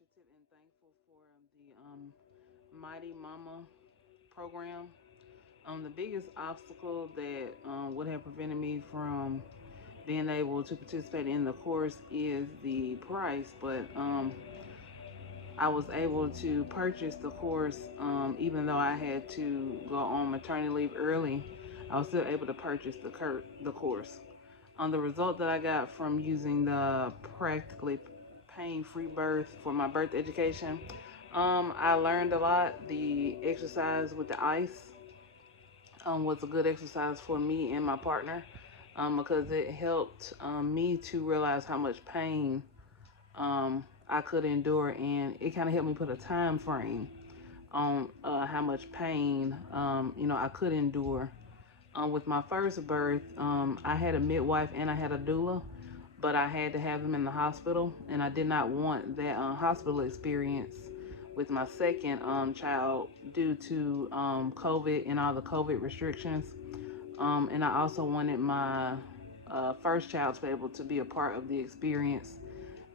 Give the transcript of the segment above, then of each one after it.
appreciative and thankful for the Mighty Mama program. The biggest obstacle that would have prevented me from being able to participate in the course is the price, but I was able to purchase the course even though I had to go on maternity leave early. I was still able to purchase the course. The result that I got from using the practically pain-free birth for my birth education, I learned a lot. The exercise with the ice was a good exercise for me and my partner because it helped me to realize how much pain I could endure, and it kind of helped me put a time frame on how much pain I could endure. With my first birth, I had a midwife and I had a doula, but I had to have them in the hospital, and I did not want that hospital experience with my second child due to COVID and all the COVID restrictions. And I also wanted my first child to be able to be a part of the experience.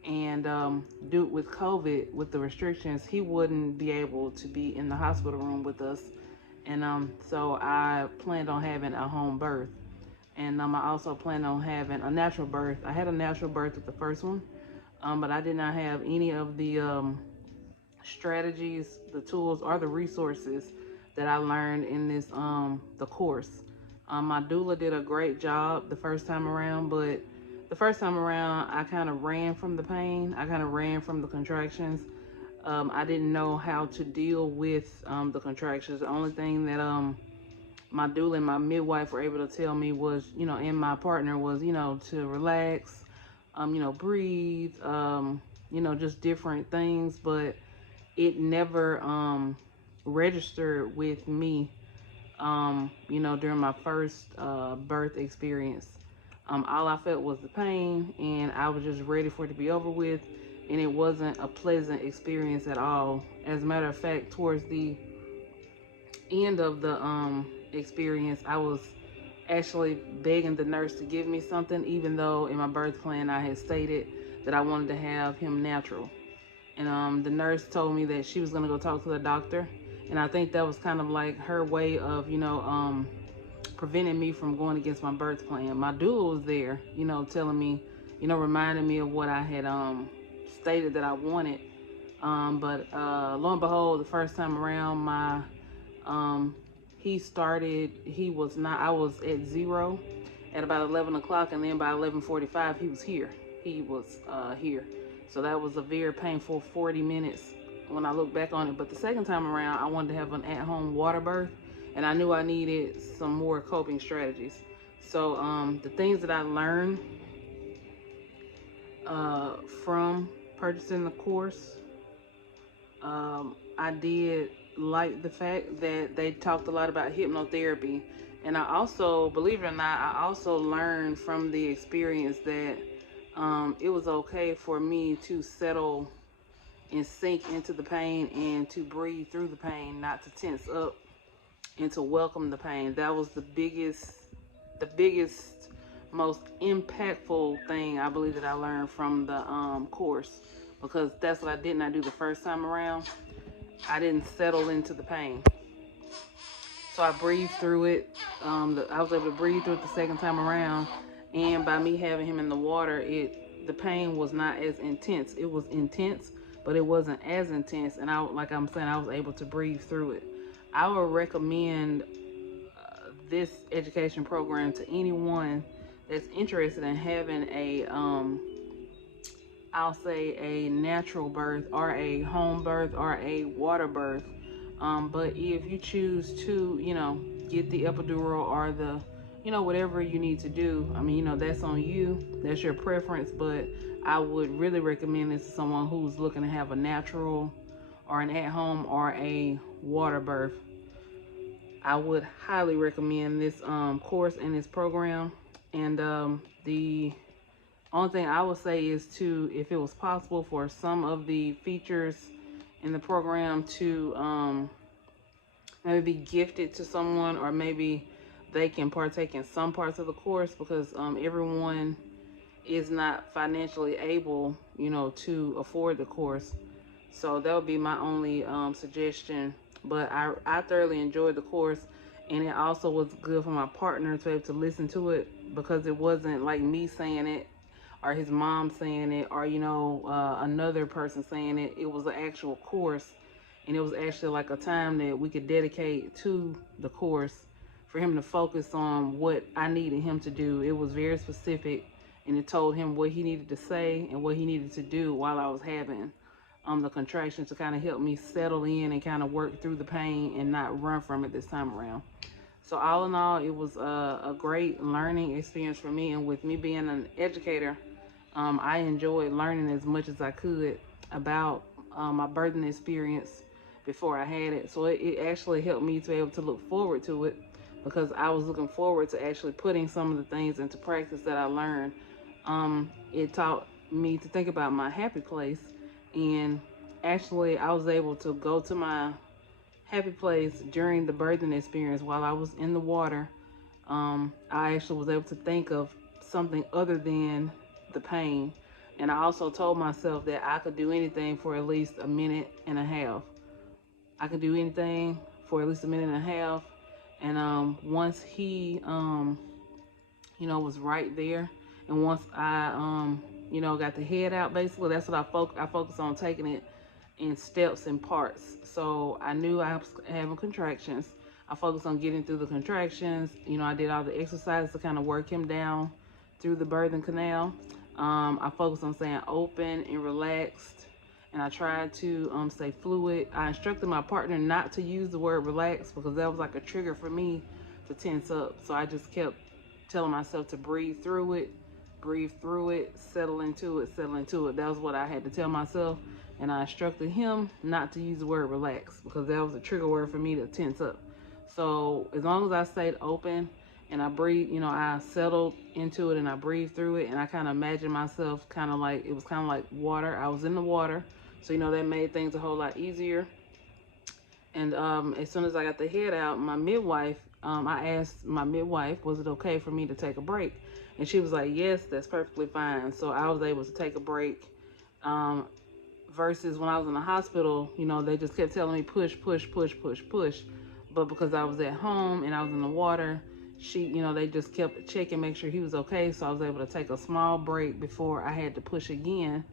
And due with COVID, with the restrictions, he wouldn't be able to be in the hospital room with us. And so I planned on having a home birth. And I also planned on having a natural birth. I had a natural birth with the first one, but I did not have any of the strategies, the tools, or the resources that I learned in this the course. My doula did a great job the first time around, but the first time around I kind of ran from the pain. I kind of ran from the contractions. I didn't know how to deal with the contractions. The only thing that my doula and my midwife were able to tell me was, and my partner was, to relax, breathe, just different things. But it never registered with me, during my first birth experience. All I felt was the pain, and I was just ready for it to be over with. And it wasn't a pleasant experience at all. As a matter of fact, towards the end of the experience, I was actually begging the nurse to give me something, even though in my birth plan I had stated that I wanted to have him natural. And the nurse told me that she was going to go talk to the doctor. And I think that was kind of like her way of, preventing me from going against my birth plan. My doula was there, telling me, reminding me of what I had stated that I wanted. But lo and behold, the first time around, um, he was not, I was at zero at about 11 o'clock, and then by 11:45, he was here. He was here. So that was a very painful 40 minutes when I look back on it. But the second time around, I wanted to have an at-home water birth, and I knew I needed some more coping strategies. So the things that I learned from purchasing the course, I did like the fact that they talked a lot about hypnotherapy. And I also, believe it or not, I also learned from the experience that it was okay for me to settle and sink into the pain and to breathe through the pain, not to tense up and to welcome the pain. That was the biggest, most impactful thing I believe that I learned from the course, because that's what I did not do the first time around. I didn't settle into the pain. So I breathed through it. I was able to breathe through it the second time around, and by me having him in the water, the pain was not as intense. It was intense, but it wasn't as intense. And like I'm saying, I was able to breathe through it. I would recommend this education program to anyone that's interested in having I'll say a natural birth or a home birth or a water birth. But if you choose to, get the epidural or the, whatever you need to do, I mean, that's on you. That's your preference. But I would really recommend this to someone who's looking to have a natural or an at home or a water birth. I would highly recommend this course and this program. And the only thing I would say is to, if it was possible for some of the features in the program to maybe be gifted to someone, or maybe they can partake in some parts of the course, because everyone is not financially able, to afford the course. So that would be my only suggestion. But I thoroughly enjoyed the course, and it also was good for my partner to be able to listen to it, because it wasn't like me saying it or his mom saying it, or another person saying it. It was an actual course, and it was actually like a time that we could dedicate to the course for him to focus on what I needed him to do. It was very specific, and it told him what he needed to say and what he needed to do while I was having the contractions, to kind of help me settle in and kind of work through the pain and not run from it this time around. So all in all, it was a great learning experience for me. And with me being an educator, I enjoyed learning as much as I could about my birthing experience before I had it. So it actually helped me to be able to look forward to it, because I was looking forward to actually putting some of the things into practice that I learned. It taught me to think about my happy place, and actually I was able to go to my happy place during the birthing experience while I was in the water. I actually was able to think of something other than the pain. And I also told myself that I could do anything for at least a minute and a half. I could do anything for at least a minute and a half. And once he, was right there, and once I, got the head out, basically, that's what I focused on, taking it in steps and parts. So I knew I was having contractions. I focused on getting through the contractions. I did all the exercises to kind of work him down through the birthing canal. I focused on staying open and relaxed, and I tried to stay fluid. I instructed my partner not to use the word relax, because that was like a trigger for me to tense up. So I just kept telling myself to breathe through it, settle into it, settle into it. That was what I had to tell myself. And I instructed him not to use the word relax, because that was a trigger word for me to tense up. So as long as I stayed open and I breathed, I settled into it and I breathed through it, and I kind of imagined myself it was kind of like water. I was in the water. So, that made things a whole lot easier. And as soon as I got the head out, I asked my midwife, was it okay for me to take a break? And she was like, yes, that's perfectly fine. So I was able to take a break. Versus when I was in the hospital, they just kept telling me push, push, push, push, push. But because I was at home and I was in the water, they just kept checking, make sure he was okay. So I was able to take a small break before I had to push again.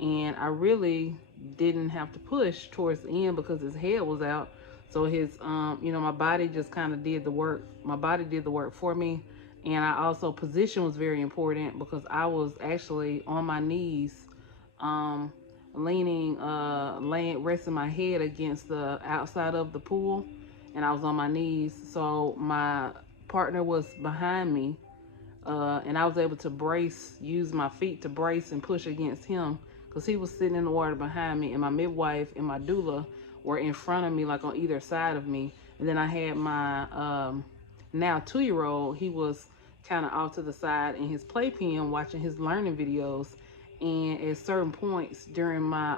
And I really didn't have to push towards the end because his head was out. So his, my body just kind of did the work. My body did the work for me. And I also, position was very important, because I was actually on my knees, resting my head against the outside of the pool, and I was on my knees. So my partner was behind me, and I was able to use my feet to brace and push against him, because he was sitting in the water behind me, and my midwife and my doula were in front of me, like on either side of me. And then I had my now 2-year-old. He was kind of off to the side in his playpen watching his learning videos. And at certain points during my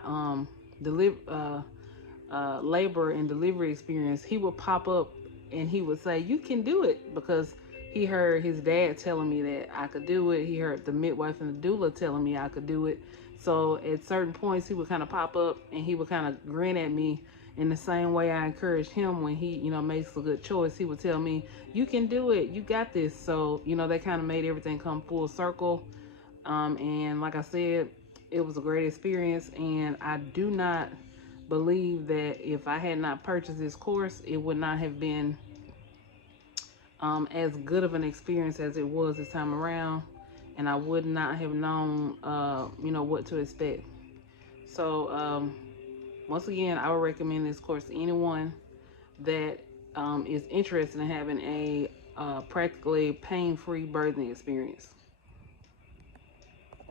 labor and delivery experience, he would pop up and he would say, you can do it, because he heard his dad telling me that I could do it. He heard the midwife and the doula telling me I could do it. So at certain points, he would kind of pop up and he would kind of grin at me in the same way I encouraged him when he, makes a good choice. He would tell me, you can do it, you got this. So, they kind of made everything come full circle. And like I said, it was a great experience, and I do not believe that if I had not purchased this course, it would not have been as good of an experience as it was this time around, and I would not have known, what to expect. So once again, I would recommend this course to anyone that is interested in having a practically pain-free birthing experience.